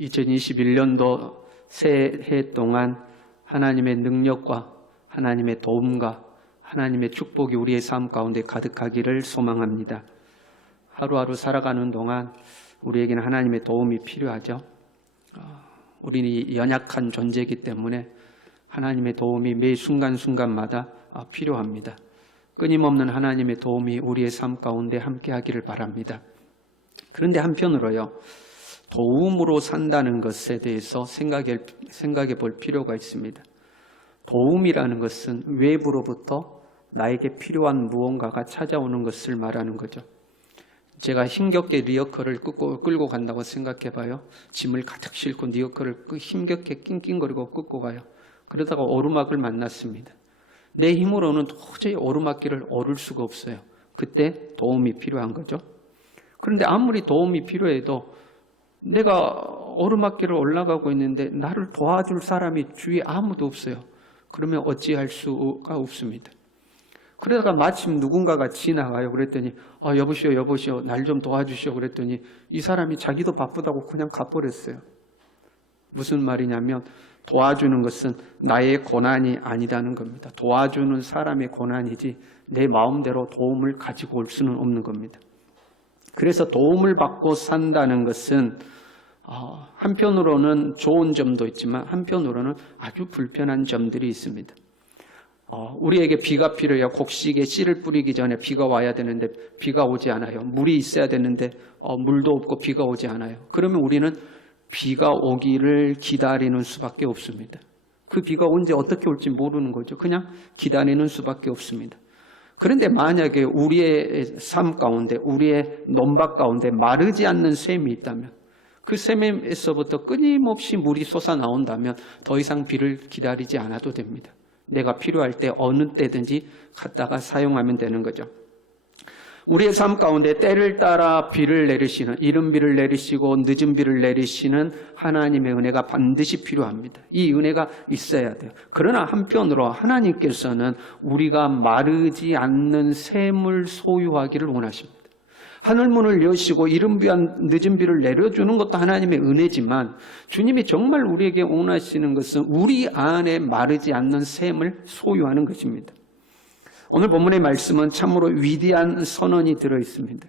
2021년도 새해 동안 하나님의 능력과 하나님의 도움과 하나님의 축복이 우리의 삶 가운데 가득하기를 소망합니다. 하루하루 살아가는 동안 우리에게는 하나님의 도움이 필요하죠. 우리는 연약한 존재이기 때문에 하나님의 도움이 매 순간순간마다 필요합니다. 끊임없는 하나님의 도움이 우리의 삶 가운데 함께하기를 바랍니다. 그런데 한편으로요, 도움으로 산다는 것에 대해서 생각해 볼 필요가 있습니다. 도움이라는 것은 외부로부터 나에게 필요한 무언가가 찾아오는 것을 말하는 거죠. 제가 힘겹게 리어커를 끌고 간다고 생각해 봐요. 짐을 가득 싣고 리어커를 힘겹게 낑낑거리고 끌고 가요. 그러다가 오르막을 만났습니다. 내 힘으로는 도저히 오르막길을 오를 수가 없어요. 그때 도움이 필요한 거죠. 그런데 아무리 도움이 필요해도 내가 오르막길을 올라가고 있는데 나를 도와줄 사람이 주위에 아무도 없어요. 그러면 어찌할 수가 없습니다. 그러다가 마침 누군가가 지나가요. 그랬더니 여보시오 날 좀 도와주시오. 그랬더니 이 사람이 자기도 바쁘다고 그냥 가버렸어요. 무슨 말이냐면 도와주는 것은 나의 고난이 아니라는 겁니다. 도와주는 사람의 고난이지 내 마음대로 도움을 가지고 올 수는 없는 겁니다. 그래서 도움을 받고 산다는 것은 한편으로는 좋은 점도 있지만 한편으로는 아주 불편한 점들이 있습니다. 우리에게 비가 필요해요. 곡식에 씨를 뿌리기 전에 비가 와야 되는데 비가 오지 않아요. 물이 있어야 되는데 물도 없고 비가 오지 않아요. 그러면 우리는 비가 오기를 기다리는 수밖에 없습니다. 그 비가 언제 어떻게 올지 모르는 거죠. 그냥 기다리는 수밖에 없습니다. 그런데 만약에 우리의 삶 가운데, 우리의 논밭 가운데 마르지 않는 샘이 있다면, 그 샘에서부터 끊임없이 물이 솟아나온다면 더 이상 비를 기다리지 않아도 됩니다. 내가 필요할 때 어느 때든지 갖다가 사용하면 되는 거죠. 우리의 삶 가운데 때를 따라 비를 내리시는, 이른 비를 내리시고 늦은 비를 내리시는 하나님의 은혜가 반드시 필요합니다. 이 은혜가 있어야 돼요. 그러나 한편으로 하나님께서는 우리가 마르지 않는 샘을 소유하기를 원하십니다. 하늘문을 여시고 이른 비와 늦은 비를 내려주는 것도 하나님의 은혜지만 주님이 정말 우리에게 원하시는 것은 우리 안에 마르지 않는 샘을 소유하는 것입니다. 오늘 본문의 말씀은 참으로 위대한 선언이 들어있습니다.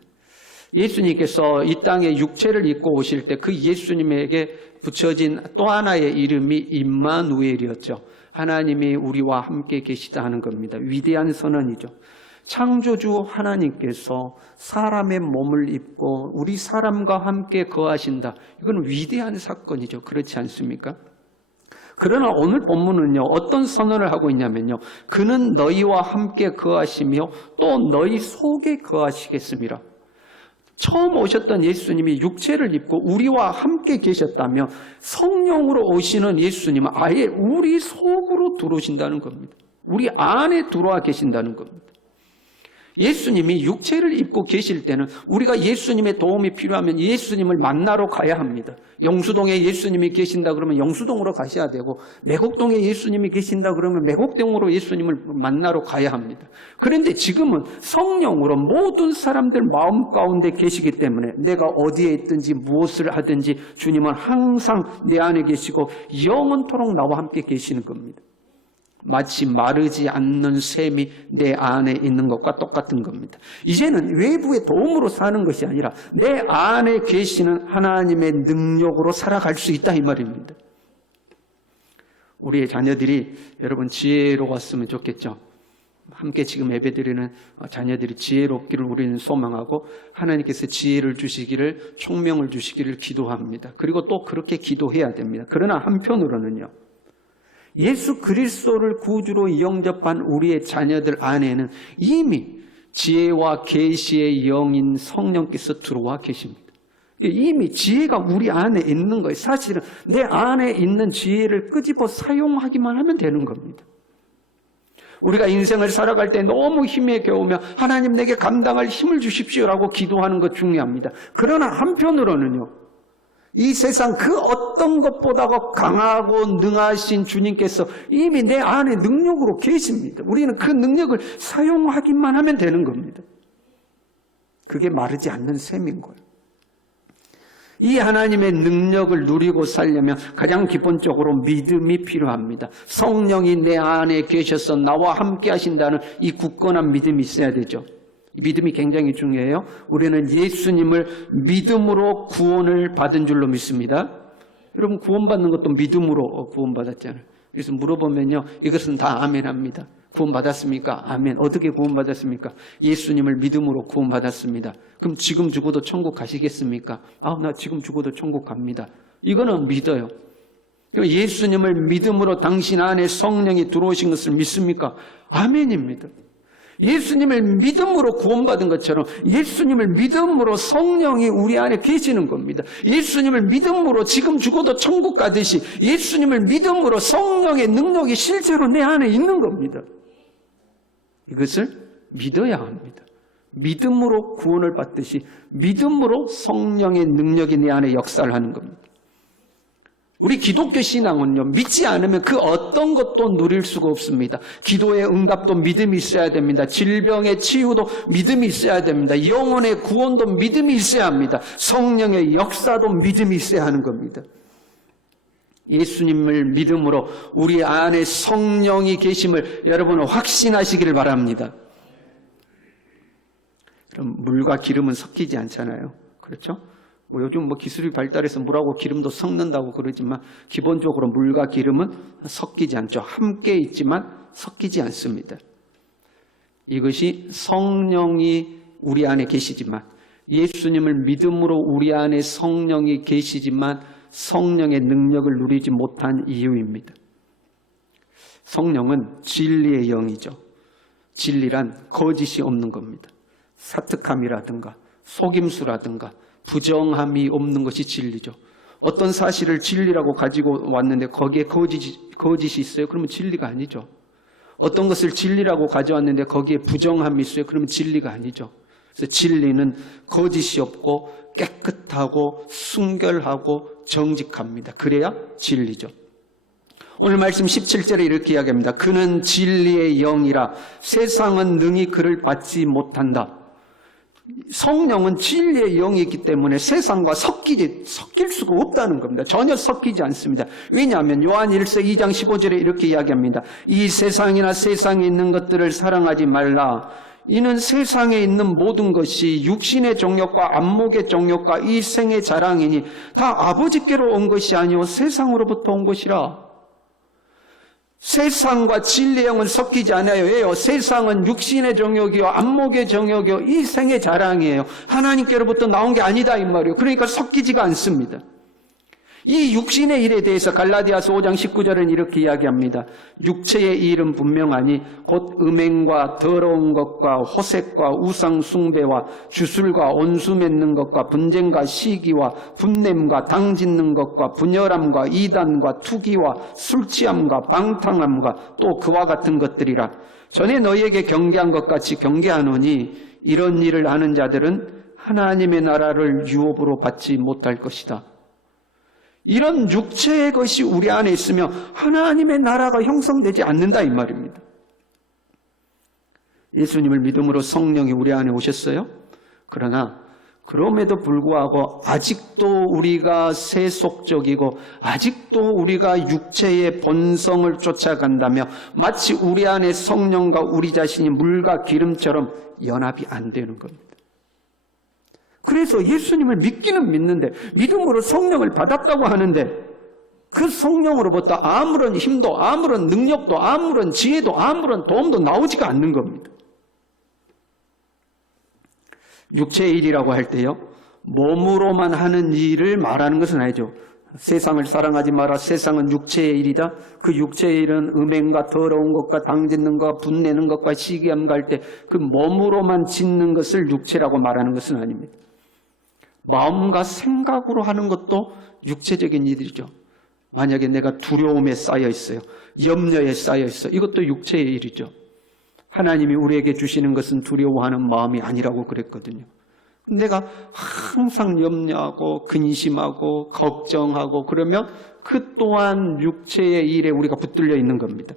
예수님께서 이 땅에 육체를 입고 오실 때 그 예수님에게 붙여진 또 하나의 이름이 임마누엘이었죠. 하나님이 우리와 함께 계시다 하는 겁니다. 위대한 선언이죠. 창조주 하나님께서 사람의 몸을 입고 우리 사람과 함께 거하신다. 이건 위대한 사건이죠. 그렇지 않습니까? 그러나 오늘 본문은요, 어떤 선언을 하고 있냐면요, 그는 너희와 함께 거하시며 또 너희 속에 거하시겠습니다. 처음 오셨던 예수님이 육체를 입고 우리와 함께 계셨다면 성령으로 오시는 예수님은 아예 우리 속으로 들어오신다는 겁니다. 우리 안에 들어와 계신다는 겁니다. 예수님이 육체를 입고 계실 때는 우리가 예수님의 도움이 필요하면 예수님을 만나러 가야 합니다. 영수동에 예수님이 계신다 그러면 영수동으로 가셔야 되고, 매곡동에 예수님이 계신다 그러면 매곡동으로 예수님을 만나러 가야 합니다. 그런데 지금은 성령으로 모든 사람들 마음 가운데 계시기 때문에 내가 어디에 있든지 무엇을 하든지 주님은 항상 내 안에 계시고 영원토록 나와 함께 계시는 겁니다. 마치 마르지 않는 샘이 내 안에 있는 것과 똑같은 겁니다. 이제는 외부의 도움으로 사는 것이 아니라 내 안에 계시는 하나님의 능력으로 살아갈 수 있다 이 말입니다. 우리의 자녀들이 여러분 지혜로웠으면 좋겠죠. 함께 지금 예배드리는 자녀들이 지혜롭기를 우리는 소망하고 하나님께서 지혜를 주시기를, 총명을 주시기를 기도합니다. 그리고 또 그렇게 기도해야 됩니다. 그러나 한편으로는요, 예수 그리스도를 구주로 영접한 우리의 자녀들 안에는 이미 지혜와 계시의 영인 성령께서 들어와 계십니다. 이미 지혜가 우리 안에 있는 거예요. 사실은 내 안에 있는 지혜를 끄집어 사용하기만 하면 되는 겁니다. 우리가 인생을 살아갈 때 너무 힘에 겨우며 하나님 내게 감당할 힘을 주십시오라고 기도하는 것 중요합니다. 그러나 한편으로는요, 이 세상 그 어떤 것보다도 강하고 능하신 주님께서 이미 내 안에 능력으로 계십니다. 우리는 그 능력을 사용하기만 하면 되는 겁니다. 그게 마르지 않는 샘인 거예요. 이 하나님의 능력을 누리고 살려면 가장 기본적으로 믿음이 필요합니다. 성령이 내 안에 계셔서 나와 함께 하신다는 이 굳건한 믿음이 있어야 되죠. 믿음이 굉장히 중요해요. 우리는 예수님을 믿음으로 구원을 받은 줄로 믿습니다. 여러분, 구원받는 것도 믿음으로 구원받았잖아요. 그래서 물어보면요, 이것은 다 아멘 합니다. 구원받았습니까? 아멘. 어떻게 구원받았습니까? 예수님을 믿음으로 구원받았습니다. 그럼 지금 죽어도 천국 가시겠습니까? 나 지금 죽어도 천국 갑니다. 이거는 믿어요. 예수님을 믿음으로 당신 안에 성령이 들어오신 것을 믿습니까? 아멘입니다. 예수님을 믿음으로 구원받은 것처럼 예수님을 믿음으로 성령이 우리 안에 계시는 겁니다. 예수님을 믿음으로 지금 죽어도 천국 가듯이 예수님을 믿음으로 성령의 능력이 실제로 내 안에 있는 겁니다. 이것을 믿어야 합니다. 믿음으로 구원을 받듯이 믿음으로 성령의 능력이 내 안에 역사를 하는 겁니다. 우리 기독교 신앙은요, 믿지 않으면 그 어떤 것도 누릴 수가 없습니다. 기도의 응답도 믿음이 있어야 됩니다. 질병의 치유도 믿음이 있어야 됩니다. 영혼의 구원도 믿음이 있어야 합니다. 성령의 역사도 믿음이 있어야 하는 겁니다. 예수님을 믿음으로 우리 안에 성령이 계심을 여러분은 확신하시기를 바랍니다. 그럼 물과 기름은 섞이지 않잖아요. 그렇죠? 요즘 기술이 발달해서 물하고 기름도 섞는다고 그러지만 기본적으로 물과 기름은 섞이지 않죠. 함께 있지만 섞이지 않습니다. 이것이 성령이 우리 안에 계시지만, 예수님을 믿음으로 우리 안에 성령이 계시지만 성령의 능력을 누리지 못한 이유입니다. 성령은 진리의 영이죠. 진리란 거짓이 없는 겁니다. 사특함이라든가 속임수라든가 부정함이 없는 것이 진리죠. 어떤 사실을 진리라고 가지고 왔는데 거기에 거짓이 있어요? 그러면 진리가 아니죠. 어떤 것을 진리라고 가져왔는데 거기에 부정함이 있어요? 그러면 진리가 아니죠. 그래서 진리는 거짓이 없고 깨끗하고 순결하고 정직합니다. 그래야 진리죠. 오늘 말씀 17절에 이렇게 이야기합니다. 그는 진리의 영이라 세상은 능히 그를 받지 못한다. 성령은 진리의 영이 있기 때문에 세상과 섞일 수가 없다는 겁니다. 전혀 섞이지 않습니다. 왜냐하면 요한 1서 2장 15절에 이렇게 이야기합니다. 이 세상이나 세상에 있는 것들을 사랑하지 말라. 이는 세상에 있는 모든 것이 육신의 정욕과 안목의 정욕과 이 생의 자랑이니 다 아버지께로 온 것이 아니오 세상으로부터 온 것이라. 세상과 진리의 영은 섞이지 않아요. 왜요? 세상은 육신의 정욕이요, 안목의 정욕이요, 이 생의 자랑이에요. 하나님께로부터 나온 게 아니다 이 말이에요. 그러니까 섞이지가 않습니다. 이 육신의 일에 대해서 갈라디아서 5장 19절은 이렇게 이야기합니다. 육체의 일은 분명하니 곧 음행과 더러운 것과 호색과 우상 숭배와 주술과 온수 맺는 것과 분쟁과 시기와 분냄과 당 짓는 것과 분열함과 이단과 투기와 술취함과 방탕함과 또 그와 같은 것들이라. 전에 너희에게 경계한 것 같이 경계하노니 이런 일을 하는 자들은 하나님의 나라를 유업으로 받지 못할 것이다. 이런 육체의 것이 우리 안에 있으면 하나님의 나라가 형성되지 않는다 이 말입니다. 예수님을 믿음으로 성령이 우리 안에 오셨어요. 그러나 그럼에도 불구하고 아직도 우리가 세속적이고 아직도 우리가 육체의 본성을 쫓아간다며 마치 우리 안에 성령과 우리 자신이 물과 기름처럼 연합이 안 되는 겁니다. 그래서 예수님을 믿기는 믿는데 믿음으로 성령을 받았다고 하는데 그 성령으로부터 아무런 힘도 아무런 능력도 아무런 지혜도 아무런 도움도 나오지가 않는 겁니다. 육체의 일이라고 할 때요, 몸으로만 하는 일을 말하는 것은 아니죠. 세상을 사랑하지 마라. 세상은 육체의 일이다. 그 육체의 일은 음행과 더러운 것과 당짓는 것, 분내는 것과 시기함과 할 때 그 몸으로만 짓는 것을 육체라고 말하는 것은 아닙니다. 마음과 생각으로 하는 것도 육체적인 일이죠. 만약에 내가 두려움에 쌓여 있어요. 염려에 쌓여 있어요. 이것도 육체의 일이죠. 하나님이 우리에게 주시는 것은 두려워하는 마음이 아니라고 그랬거든요. 내가 항상 염려하고 근심하고 걱정하고 그러면 그 또한 육체의 일에 우리가 붙들려 있는 겁니다.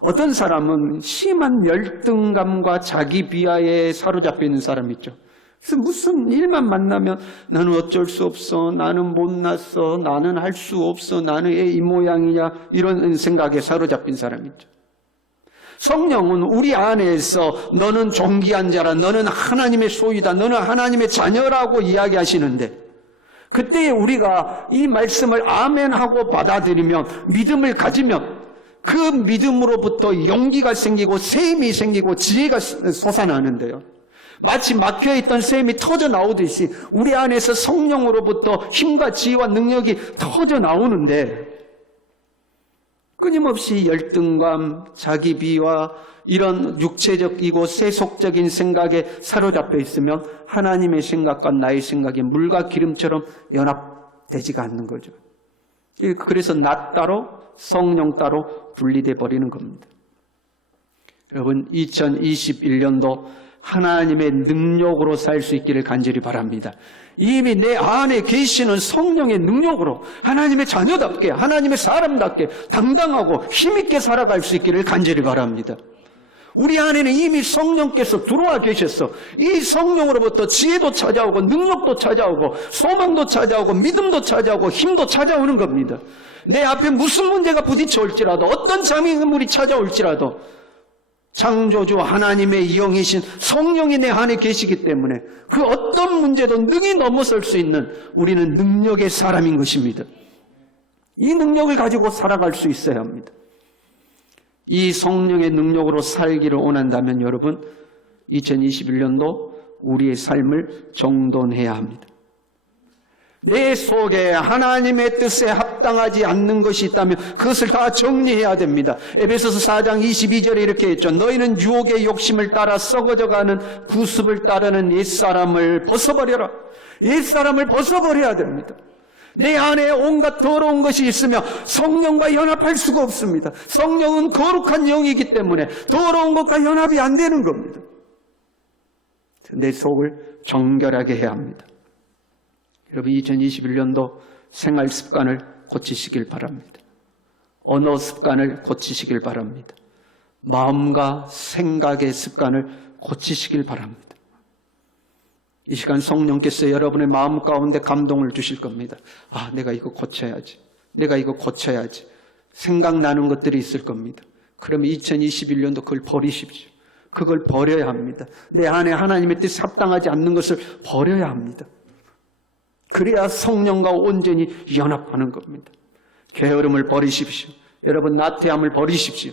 어떤 사람은 심한 열등감과 자기 비하에 사로잡혀 있는 사람이 있죠. 그래서 무슨 일만 만나면 나는 어쩔 수 없어, 나는 못났어, 나는 할 수 없어, 나는 애 이 모양이냐, 이런 생각에 사로잡힌 사람이죠. 성령은 우리 안에서 너는 존귀한 자라, 너는 하나님의 소유다, 너는 하나님의 자녀라고 이야기하시는데, 그때 우리가 이 말씀을 아멘하고 받아들이면, 믿음을 가지면 그 믿음으로부터 용기가 생기고 샘이 생기고 지혜가 솟아나는데요. 마치 막혀있던 샘이 터져 나오듯이 우리 안에서 성령으로부터 힘과 지혜와 능력이 터져 나오는데, 끊임없이 열등감, 자기 비하, 이런 육체적이고 세속적인 생각에 사로잡혀 있으면 하나님의 생각과 나의 생각이 물과 기름처럼 연합되지가 않는 거죠. 그래서 나 따로 성령 따로 분리돼 버리는 겁니다. 여러분, 2021년도 하나님의 능력으로 살 수 있기를 간절히 바랍니다. 이미 내 안에 계시는 성령의 능력으로 하나님의 자녀답게, 하나님의 사람답게 당당하고 힘있게 살아갈 수 있기를 간절히 바랍니다. 우리 안에는 이미 성령께서 들어와 계셔서 이 성령으로부터 지혜도 찾아오고 능력도 찾아오고 소망도 찾아오고 믿음도 찾아오고 힘도 찾아오는 겁니다. 내 앞에 무슨 문제가 부딪혀올지라도, 어떤 장애물이 찾아올지라도 창조주 하나님의 영이신 성령이 내 안에 계시기 때문에 그 어떤 문제도 능히 넘어설 수 있는 우리는 능력의 사람인 것입니다. 이 능력을 가지고 살아갈 수 있어야 합니다. 이 성령의 능력으로 살기를 원한다면 여러분, 2021년도 우리의 삶을 정돈해야 합니다. 내 속에 하나님의 뜻에 합당하지 않는 것이 있다면 그것을 다 정리해야 됩니다. 에베소서 4장 22절에 이렇게 했죠. 너희는 유혹의 욕심을 따라 썩어져가는 구습을 따르는 옛사람을 벗어버려라. 옛사람을 벗어버려야 됩니다. 내 안에 온갖 더러운 것이 있으며 성령과 연합할 수가 없습니다. 성령은 거룩한 영이기 때문에 더러운 것과 연합이 안 되는 겁니다. 내 속을 정결하게 해야 합니다. 여러분, 2021년도 생활 습관을 고치시길 바랍니다. 언어 습관을 고치시길 바랍니다. 마음과 생각의 습관을 고치시길 바랍니다. 이 시간 성령께서 여러분의 마음 가운데 감동을 주실 겁니다. 아, 내가 이거 고쳐야지. 내가 이거 고쳐야지. 생각나는 것들이 있을 겁니다. 그러면 2021년도 그걸 버리십시오. 그걸 버려야 합니다. 내 안에 하나님의 뜻에 합당하지 않는 것을 버려야 합니다. 그래야 성령과 온전히 연합하는 겁니다. 게으름을 버리십시오. 여러분, 나태함을 버리십시오.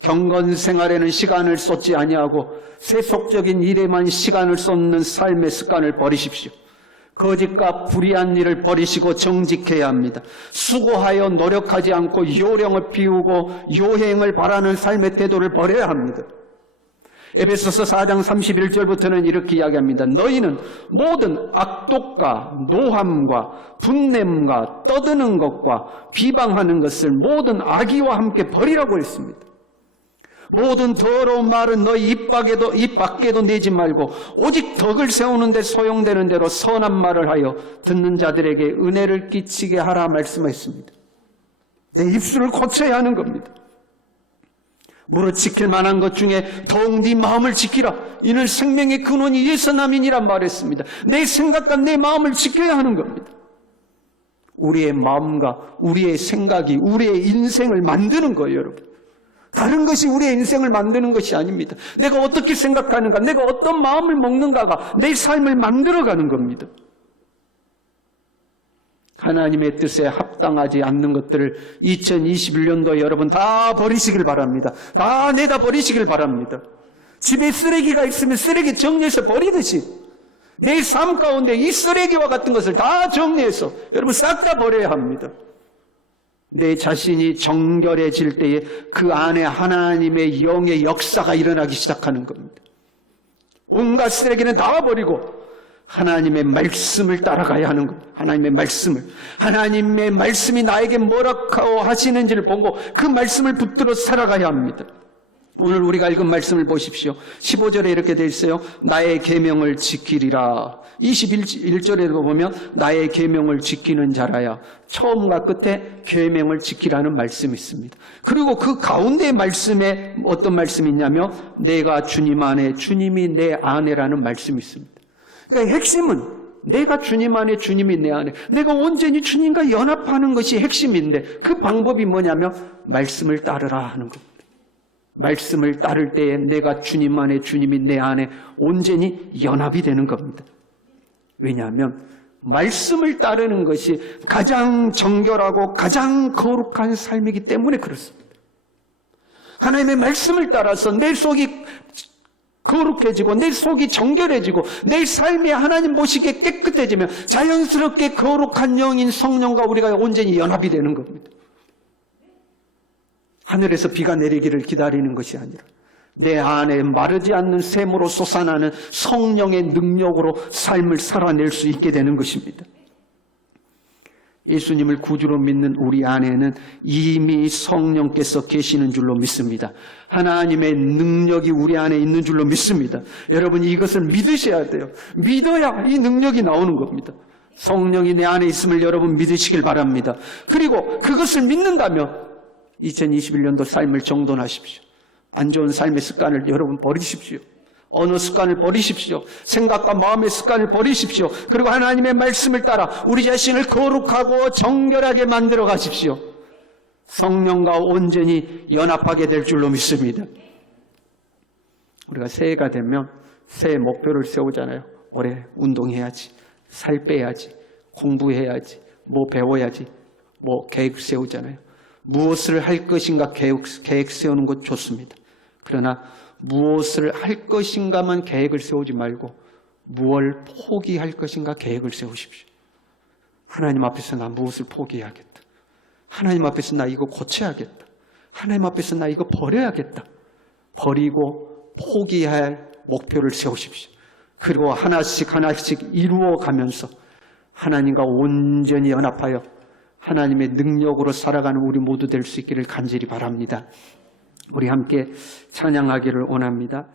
경건 생활에는 시간을 쏟지 아니하고 세속적인 일에만 시간을 쏟는 삶의 습관을 버리십시오. 거짓과 불의한 일을 버리시고 정직해야 합니다. 수고하여 노력하지 않고 요령을 피우고 요행을 바라는 삶의 태도를 버려야 합니다. 에베소서 4장 31절부터는 이렇게 이야기합니다. 너희는 모든 악독과 노함과 분냄과 떠드는 것과 비방하는 것을 모든 악의와 함께 버리라고 했습니다. 모든 더러운 말은 너희 입 밖에도 내지 말고 오직 덕을 세우는 데 소용되는 대로 선한 말을 하여 듣는 자들에게 은혜를 끼치게 하라 말씀하셨습니다. 내 입술을 고쳐야 하는 겁니다. 무릇 지킬 만한 것 중에 더욱 네 마음을 지키라. 이는 생명의 근원이 예수남이니란 말했습니다. 내 생각과 내 마음을 지켜야 하는 겁니다. 우리의 마음과 우리의 생각이 우리의 인생을 만드는 거예요, 여러분. 다른 것이 우리의 인생을 만드는 것이 아닙니다. 내가 어떻게 생각하는가, 내가 어떤 마음을 먹는가가 내 삶을 만들어가는 겁니다. 하나님의 뜻에 합당하지 않는 것들을 2021년도 여러분 다 버리시길 바랍니다. 다 내다 버리시길 바랍니다. 집에 쓰레기가 있으면 쓰레기 정리해서 버리듯이 내 삶 가운데 이 쓰레기와 같은 것을 다 정리해서 여러분 싹 다 버려야 합니다. 내 자신이 정결해질 때에 그 안에 하나님의 영의 역사가 일어나기 시작하는 겁니다. 온갖 쓰레기는 다 버리고 하나님의 말씀을 따라가야 하는 겁니다. 하나님의 말씀을. 하나님의 말씀이 나에게 뭐라고 하시는지를 보고 그 말씀을 붙들어 살아가야 합니다. 오늘 우리가 읽은 말씀을 보십시오. 15절에 이렇게 되어 있어요. 나의 계명을 지키리라. 21절에도 보면 나의 계명을 지키는 자라야. 처음과 끝에 계명을 지키라는 말씀이 있습니다. 그리고 그 가운데 말씀에 어떤 말씀이 있냐면 내가 주님 안에 주님이 내 안에라는 말씀이 있습니다. 그러니까 핵심은 내가 주님 안에, 주님이 내 안에, 내가 온전히 주님과 연합하는 것이 핵심인데 그 방법이 뭐냐면 말씀을 따르라 하는 겁니다. 말씀을 따를 때에 내가 주님 안에, 주님이 내 안에 온전히 연합이 되는 겁니다. 왜냐하면 말씀을 따르는 것이 가장 정결하고 가장 거룩한 삶이기 때문에 그렇습니다. 하나님의 말씀을 따라서 내 속이 거룩해지고 내 속이 정결해지고 내 삶이 하나님 보시기에 깨끗해지면 자연스럽게 거룩한 영인 성령과 우리가 온전히 연합이 되는 겁니다. 하늘에서 비가 내리기를 기다리는 것이 아니라 내 안에 마르지 않는 샘으로 솟아나는 성령의 능력으로 삶을 살아낼 수 있게 되는 것입니다. 예수님을 구주로 믿는 우리 안에는 이미 성령께서 계시는 줄로 믿습니다. 하나님의 능력이 우리 안에 있는 줄로 믿습니다. 여러분 이것을 믿으셔야 돼요. 믿어야 이 능력이 나오는 겁니다. 성령이 내 안에 있음을 여러분 믿으시길 바랍니다. 그리고 그것을 믿는다면 2021년도 삶을 정돈하십시오. 안 좋은 삶의 습관을 여러분 버리십시오. 언어 습관을 버리십시오. 생각과 마음의 습관을 버리십시오. 그리고 하나님의 말씀을 따라 우리 자신을 거룩하고 정결하게 만들어 가십시오. 성령과 온전히 연합하게 될 줄로 믿습니다. 우리가 새해가 되면 새해 목표를 세우잖아요. 올해 운동해야지, 살 빼야지, 공부해야지, 뭐 배워야지, 뭐 계획 세우잖아요. 무엇을 할 것인가 계획 세우는 것 좋습니다. 그러나 무엇을 할 것인가만 계획을 세우지 말고 무엇을 포기할 것인가 계획을 세우십시오. 하나님 앞에서 나 무엇을 포기해야겠다. 하나님 앞에서 나 이거 고쳐야겠다. 하나님 앞에서 나 이거 버려야겠다. 버리고 포기할 목표를 세우십시오. 그리고 하나씩 하나씩 이루어가면서 하나님과 온전히 연합하여 하나님의 능력으로 살아가는 우리 모두 될 수 있기를 간절히 바랍니다. 우리 함께 찬양하기를 원합니다.